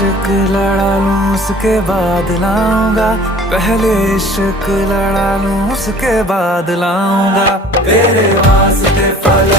इश्क लड़ा लूं उसके बाद लाऊंगा, पहले इश्क लड़ा लूं उसके बाद लाऊंगा। तेरे वास्ते फल